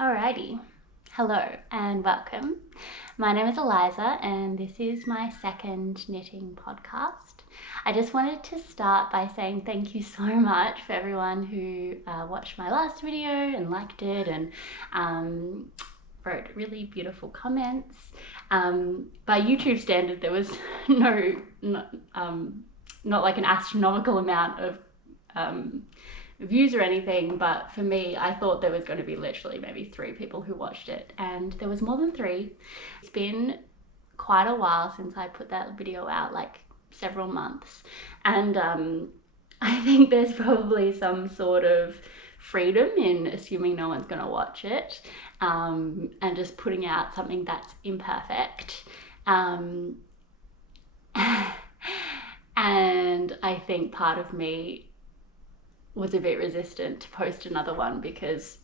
Alrighty, hello and welcome. My name is Eliza and this is my second knitting podcast. I just wanted to start by saying thank you so much for everyone who watched my last video and liked it and wrote really beautiful comments. By YouTube standard, there was not like an astronomical amount of views or anything, but for me, I thought there was going to be literally maybe 3 people who watched it, and there was more than 3. It's been quite a while since I put that video out, like several months, and I think there's probably some sort of freedom in assuming no one's going to watch it, and just putting out something that's imperfect. And I think part of me was a bit resistant to post another one because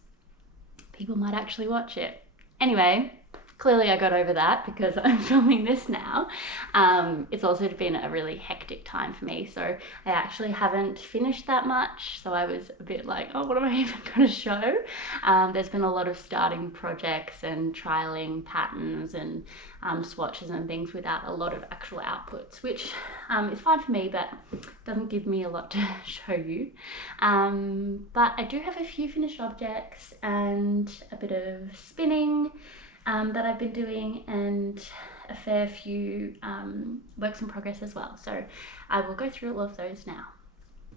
people might actually watch it. Anyway, clearly I got over that because I'm filming this now. It's also been a really hectic time for me, so I actually haven't finished that much, so I was a bit like, oh, what am I even going to show? There's been a lot of starting projects and trialing patterns and swatches and things without a lot of actual outputs, which is fine for me, but doesn't give me a lot to show you. But I do have a few finished objects and a bit of spinning that I've been doing, and a fair few works in progress as well. So I will go through all of those now.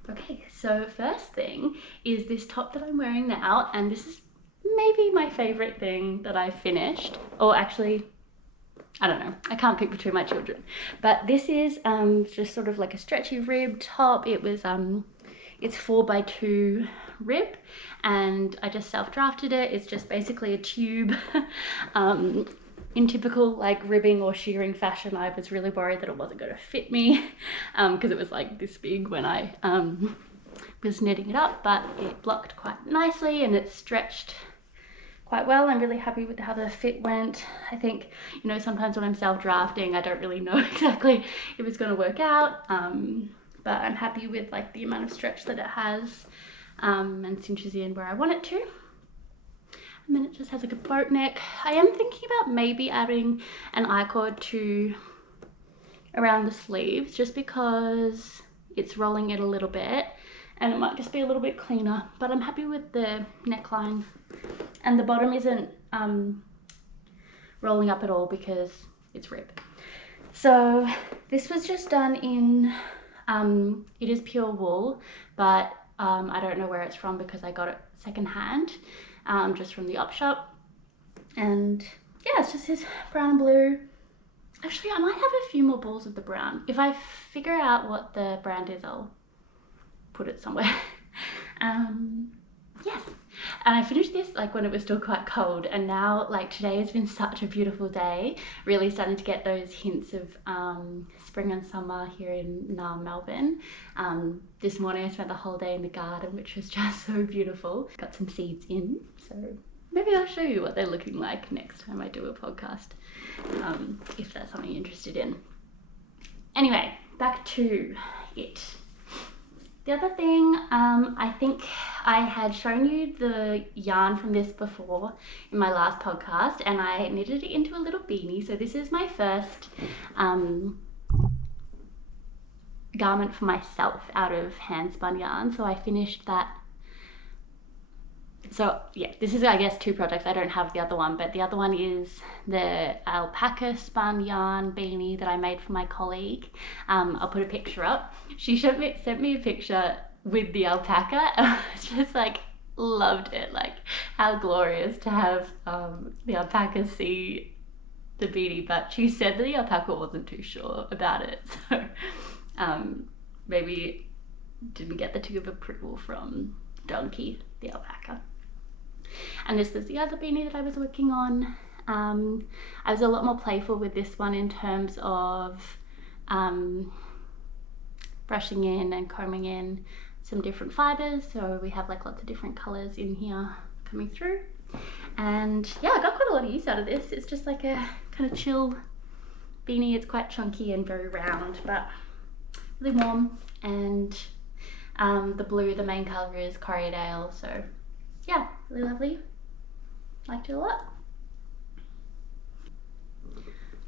Okay, so first thing is this top that I'm wearing now, and this is maybe my favorite thing that I've finished, or actually, I don't know, I can't pick between my children, but this is just sort of like a stretchy rib top. It was it's 4x2 rib, and I just self-drafted it. It's just basically a tube. In typical like ribbing or shearing fashion, I was really worried that it wasn't going to fit me because it was like this big when I was knitting it up, but it blocked quite nicely and it stretched quite well. I'm really happy with how the fit went. I think, you know, sometimes when I'm self-drafting, I don't really know exactly if it's going to work out, but I'm happy with like the amount of stretch that it has, and cinches in where I want it to. And then it just has like a boat neck. I am thinking about maybe adding an I-cord to around the sleeves, just because it's rolling it a little bit and it might just be a little bit cleaner, but I'm happy with the neckline, and the bottom isn't rolling up at all because it's rib. So this was just done in it is pure wool, but I don't know where it's from because I got it secondhand, just from the op shop. And yeah, it's just this brown and blue. Actually, I might have a few more balls of the brown. If I figure out what the brand is, I'll put it somewhere. Yes, and I finished this like when it was still quite cold, and now like today has been such a beautiful day, really starting to get those hints of spring and summer here in Melbourne. This morning I spent the whole day in the garden, which was just so beautiful. Got some seeds in, so maybe I'll show you what they're looking like next time I do a podcast, if that's something you're interested in. Anyway, back to it. The other thing, I think I had shown you the yarn from this before in my last podcast, and I knitted it into a little beanie. So this is my first garment for myself out of hand-spun yarn. So I finished that. So yeah, this is, I guess, 2 projects. I don't have the other one, but the other one is the alpaca spun yarn beanie that I made for my colleague. I'll put a picture up. She sent me a picture with the alpaca, and I was just like, loved it. Like, how glorious to have the alpaca see the beanie, but she said that the alpaca wasn't too sure about it, so maybe didn't get the tick of approval from Donkey, the alpaca. And this was the other beanie that I was working on. I was a lot more playful with this one in terms of brushing in and combing in some different fibers. So we have like lots of different colors in here coming through. And yeah, I got quite a lot of use out of this. It's just like a kind of chill beanie. It's quite chunky and very round, but really warm. And the blue, the main color is Corriedale. So yeah, really lovely. Liked it a lot.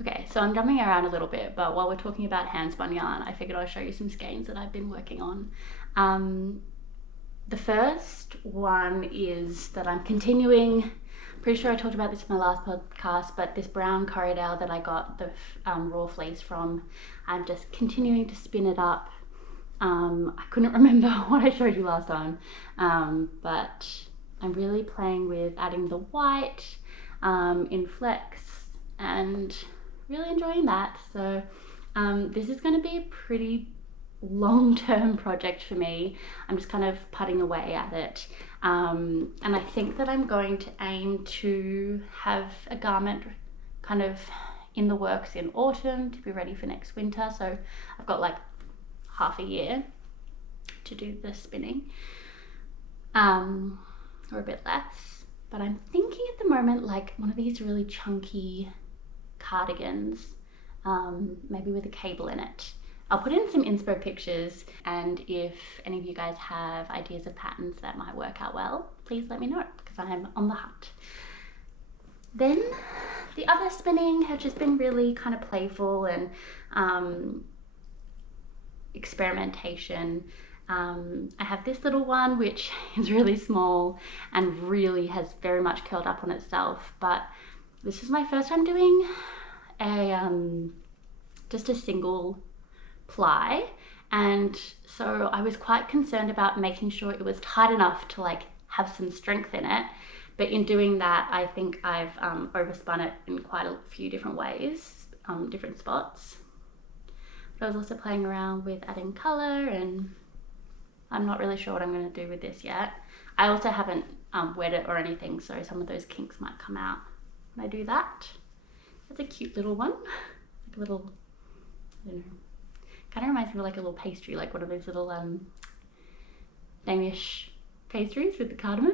Okay, so I'm jumping around a little bit, but while we're talking about hand spun yarn, I figured I'll show you some skeins that I've been working on. The first one is that I'm continuing, pretty sure I talked about this in my last podcast, but this brown corridor that I got the raw fleece from, I'm just continuing to spin it up. I couldn't remember what I showed you last time, but I'm really playing with adding the white in flex and really enjoying that. So this is going to be a pretty long-term project for me. I'm just kind of putting away at it, and I think that I'm going to aim to have a garment kind of in the works in autumn to be ready for next winter. So I've got like half a year to do the spinning, or a bit less, but I'm thinking at the moment like one of these really chunky cardigans, maybe with a cable in it. I'll put in some inspo pictures, and if any of you guys have ideas of patterns that might work out well, please let me know, because I'm on the hunt. Then the other spinning has just been really kind of playful and experimentation. I have this little one which is really small and really has very much curled up on itself, but this is my first time doing just a single ply, and so I was quite concerned about making sure it was tight enough to like have some strength in it, but in doing that I think I've overspun it in quite a few different ways, different spots. But I was also playing around with adding color, and I'm not really sure what I'm going to do with this yet. I also haven't wet it or anything, so some of those kinks might come out when I do that. That's a cute little one, like a little, I don't know, kind of reminds me of like a little pastry, like one of those little Danish pastries with the cardamom.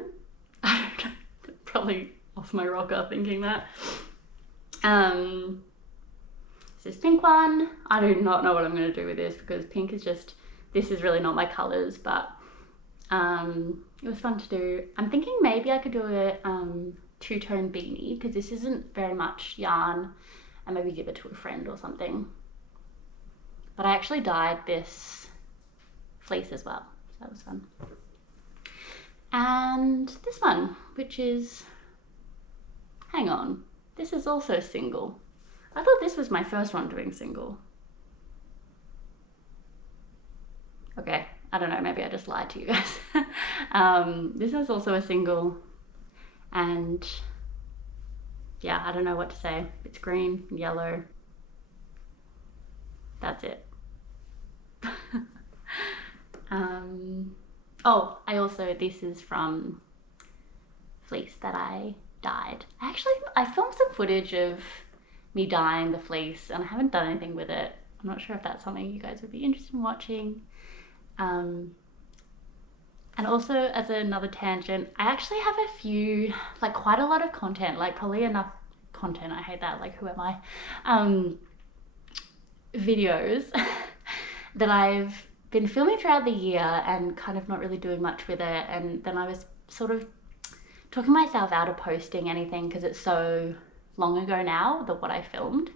I don't know, probably off my rocker thinking that. This pink one, I do not know what I'm going to do with this, because pink is just, this is really not my colors, but it was fun to do. I'm thinking maybe I could do a two-tone beanie, because this isn't very much yarn, and maybe give it to a friend or something. But I actually dyed this fleece as well, so that was fun. And this one, which is, hang on, this is also single. I thought this was my first one doing single. Okay, I don't know, maybe I just lied to you guys. This is also a single, and yeah, I don't know what to say. It's green, yellow. That's it. Oh, this is from fleece that I dyed. I filmed some footage of me dyeing the fleece, and I haven't done anything with it. I'm not sure if that's something you guys would be interested in watching. And also, as another tangent, I actually have a few, like quite a lot of content, like probably enough content, I hate that, like who am I, videos that I've been filming throughout the year and kind of not really doing much with it, and then I was sort of talking myself out of posting anything because it's so long ago now, what I filmed,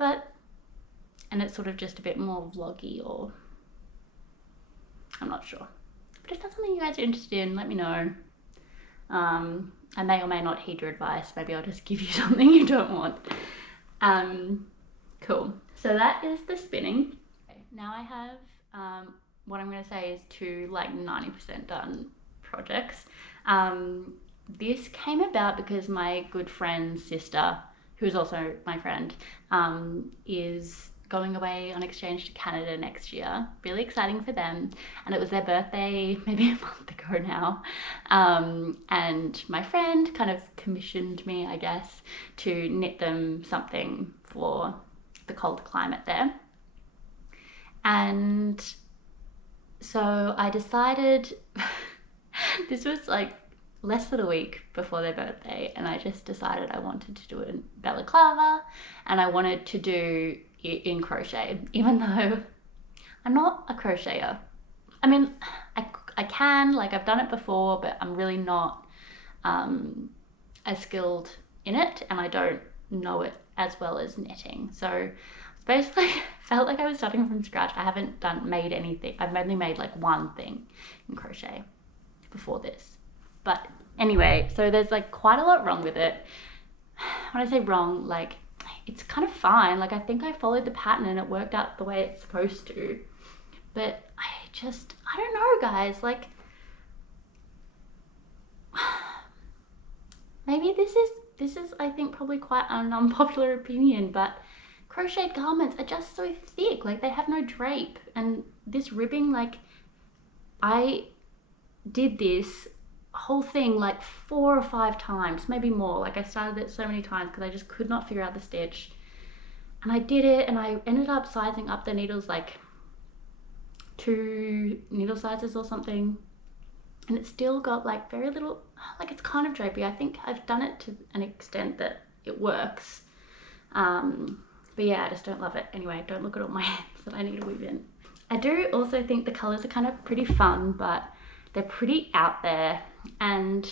and it's sort of just a bit more vloggy, or I'm not sure. But if that's something you guys are interested in, let me know. I may or may not heed your advice. Maybe I'll just give you something you don't want. Cool. So that is the spinning. Okay, now I have what I'm going to say is two like 90% done projects. This came about because my good friend's sister, who's also my friend, is going away on exchange to Canada next year. Really exciting for them. And it was their birthday maybe a month ago now. And my friend kind of commissioned me, I guess, to knit them something for the cold climate there. And so I decided, this was like less than a week before their birthday, and I just decided I wanted to do a balaclava, and I wanted to do it in crochet, even though I'm not a crocheter. I mean, I can, like I've done it before, but I'm really not, I'm as skilled in it, and I don't know it as well as knitting. So it's basically felt like I was starting from scratch. I haven't made anything. I've only made like one thing in crochet before this. But anyway, so there's like quite a lot wrong with it. When I say wrong, like it's kind of fine. Like I think I followed the pattern and it worked out the way it's supposed to. But I don't know, guys, like maybe this is I think probably quite an unpopular opinion, but crocheted garments are just so thick, like they have no drape. And this ribbing, like I did this whole thing like 4 or 5 times, maybe more. Like I started it so many times because I just could not figure out the stitch, and I did it, and I ended up sizing up the needles like 2 needle sizes or something, and it still got like very little, like it's kind of drapey. I think I've done it to an extent that it works, but yeah, I just don't love it. Anyway, don't look at all my hands that I need to weave in. I do also think the colors are kind of pretty fun, but they're pretty out there, and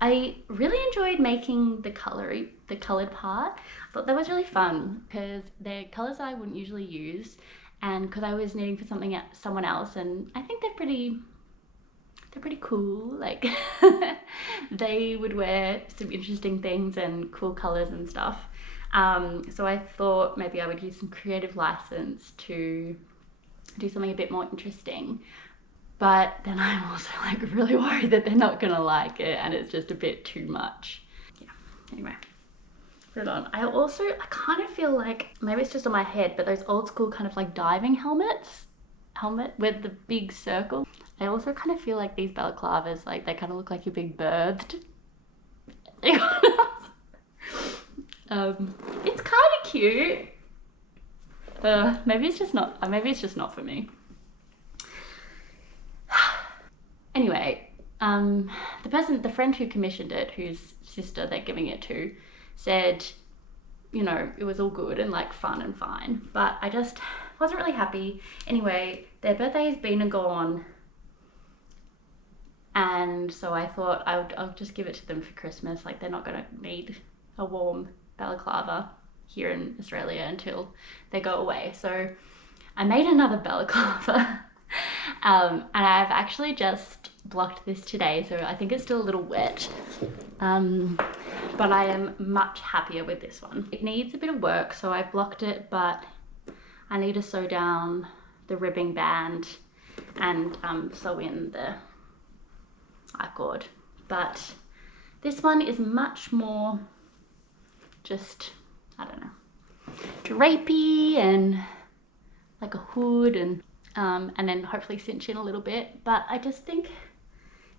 I really enjoyed making the colored part. I thought that was really fun because they're colors I wouldn't usually use, and because I was knitting for someone else, and I think they're pretty cool. Like they would wear some interesting things and cool colors and stuff. So I thought maybe I would use some creative license to do something a bit more interesting. But then I'm also like really worried that they're not gonna like it and it's just a bit too much. Yeah, anyway, put it on. I kind of feel like, maybe it's just on my head, but those old school kind of like diving helmet with the big circle. I also kind of feel like these balaclavas, like they kind of look like you're being birthed. It's kind of cute. Maybe it's just not for me. Anyway, the friend who commissioned it, whose sister they're giving it to, said, you know, it was all good and like fun and fine, but I just wasn't really happy. Anyway, their birthday has been and gone, and so I thought I'll just give it to them for Christmas. Like they're not gonna need a warm balaclava here in Australia until they go away. So I made another balaclava. And I've actually just blocked this today, so I think it's still a little wet, but I am much happier with this one. It needs a bit of work, so I've blocked it, but I need to sew down the ribbing band and sew in the I-cord. But this one is much more just, I don't know, drapey and like a hood, and then hopefully cinch in a little bit. But I just think it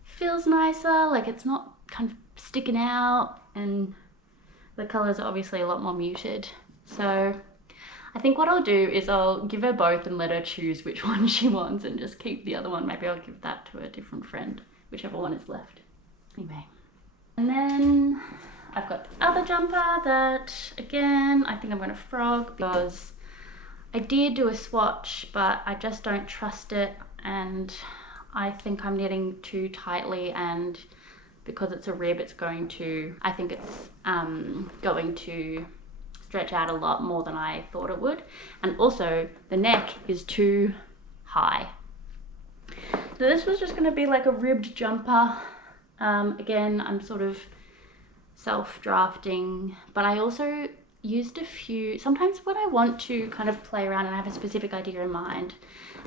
feels nicer, like it's not kind of sticking out, and the colors are obviously a lot more muted. So I think what I'll do is I'll give her both and let her choose which one she wants and just keep the other one. Maybe I'll give that to a different friend, whichever one is left. Anyway, and then I've got this other jumper that, again, I think I'm gonna frog because I did do a swatch, but I just don't trust it, and I think I'm knitting too tightly, and because it's a rib, I think it's going to stretch out a lot more than I thought it would. And also the neck is too high. So this was just gonna be like a ribbed jumper. Again, I'm sort of self-drafting, but I also used a few, sometimes when I want to kind of play around and I have a specific idea in mind,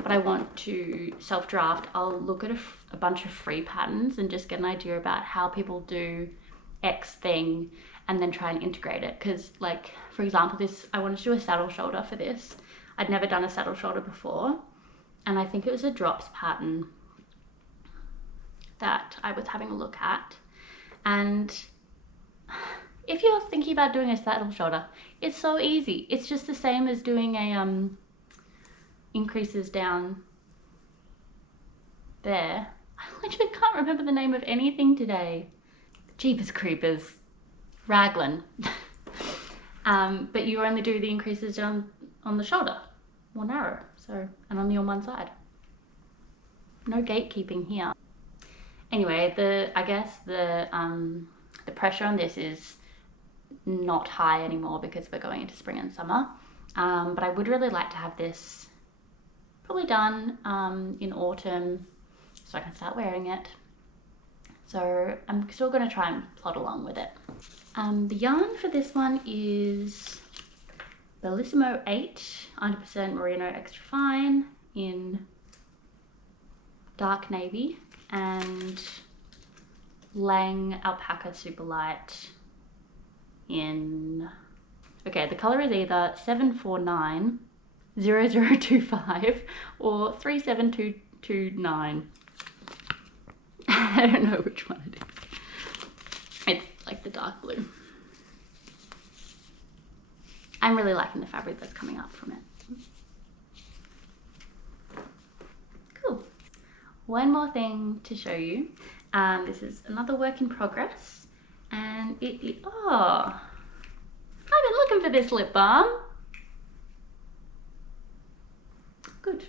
but I want to self-draft, I'll look at a bunch of free patterns and just get an idea about how people do X thing and then try and integrate it. Because like, for example, I wanted to do a saddle shoulder for this. I'd never done a saddle shoulder before, and I think it was a drops pattern that I was having a look at. And if you're thinking about doing a saddle shoulder, it's so easy. It's just the same as doing a increases down there. I literally can't remember the name of anything today. Jeepers creepers. Raglan. But you only do the increases down on the shoulder, more narrow, so, and only on one side. No gatekeeping here. Anyway, I guess the The pressure on this is not high anymore because we're going into spring and summer. But I would really like to have this probably done in autumn so I can start wearing it. So I'm still going to try and plod along with it. The yarn for this one is Bellissimo 8, 100% merino extra fine in dark navy, and Lang alpaca superlight in, okay, the color is either 749 0025 or 37229. I don't know which one it is. It's like the dark blue. I'm really liking the fabric that's coming up from it. Cool. One more thing to show you. This is another work in progress, and oh, I've been looking for this lip balm. Good.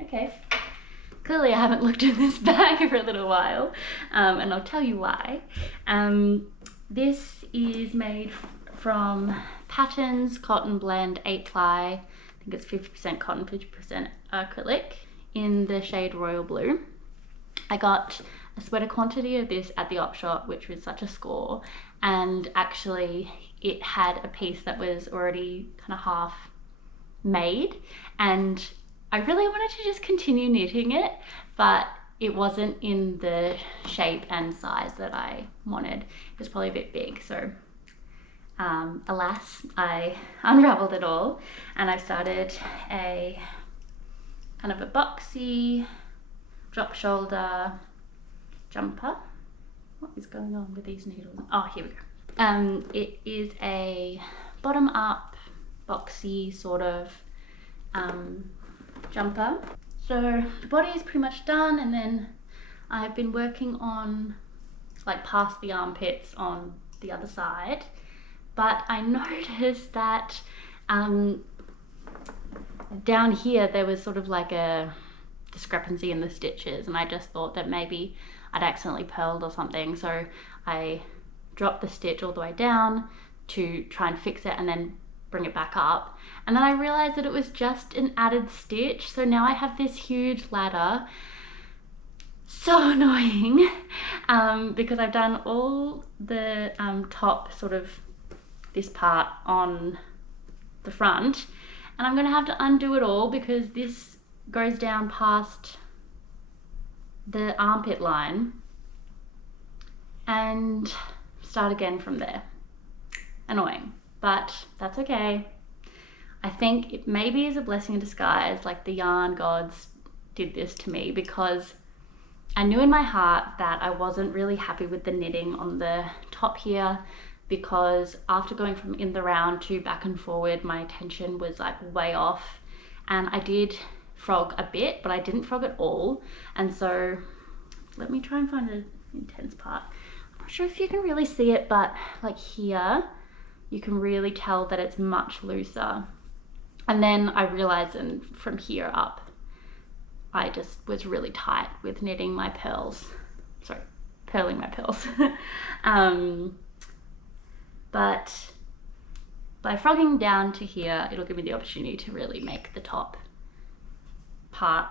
Okay. Clearly I haven't looked in this bag for a little while, and I'll tell you why. This is made from Patterns Cotton Blend 8-ply. I think it's 50% cotton, 50% acrylic in the shade Royal Blue. I got a sweater quantity of this at the op shop, which was such a score, and actually it had a piece that was already kind of half made, and I really wanted to just continue knitting it, but it wasn't in the shape and size that I wanted. It was probably a bit big, so alas, I unraveled it all, and I started a kind of a boxy drop shoulder jumper. What is going on with these needles? Oh, here we go. It is a bottom up boxy sort of jumper. So the body is pretty much done, and then I've been working on like past the armpits on the other side, but I noticed that down here there was sort of like a discrepancy in the stitches, and I just thought that maybe I'd accidentally purled or something, so I dropped the stitch all the way down to try and fix it and then bring it back up, and then I realized that it was just an added stitch, so now I have this huge ladder. So annoying, because I've done all the top, sort of this part on the front, and I'm gonna have to undo it all because this goes down past the armpit line and start again from there. Annoying, but that's okay. I think it maybe is a blessing in disguise, like the yarn gods did this to me, because I knew in my heart that I wasn't really happy with the knitting on the top here, because after going from in the round to back and forward, my tension was like way off, and I did frog a bit, but I didn't frog at all. And so let me try and find the intense part. I'm not sure if you can really see it, but like here, you can really tell that it's much looser. And then I realized, and from here up, I just was really tight with knitting my pearls. Sorry, purling my pearls. But by frogging down to here, it'll give me the opportunity to really make the top part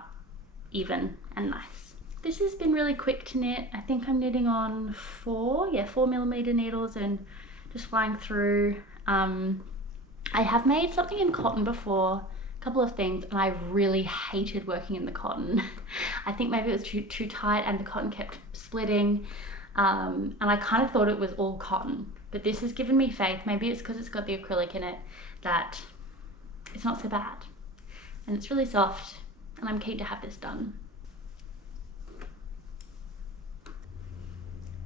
even and nice. This has been really quick to knit. I think I'm knitting on 4mm needles and just flying through. I have made something in cotton before, a couple of things, and I really hated working in the cotton. I think maybe it was too tight and the cotton kept splitting, and I kind of thought it was all cotton, but this has given me faith. Maybe it's because it's got the acrylic in it that it's not so bad, and it's really soft, and I'm keen to have this done.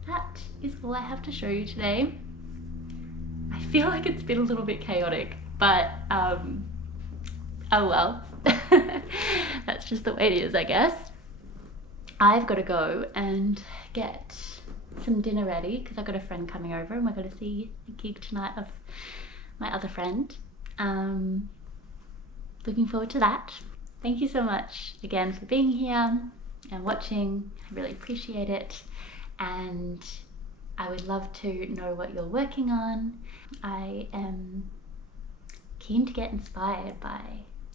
That is all I have to show you today. I feel like it's been a little bit chaotic, but oh well. That's just the way it is, I guess. I've got to go and get some dinner ready because I've got a friend coming over and we're going to see a gig tonight of my other friend. Looking forward to that. Thank you so much again for being here and watching. I really appreciate it. And I would love to know what you're working on. I am keen to get inspired by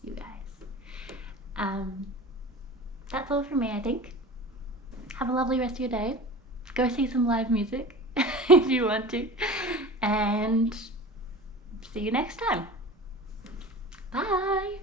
you guys. That's all from me, I think. Have a lovely rest of your day. Go see some live music if you want to. And see you next time. Bye.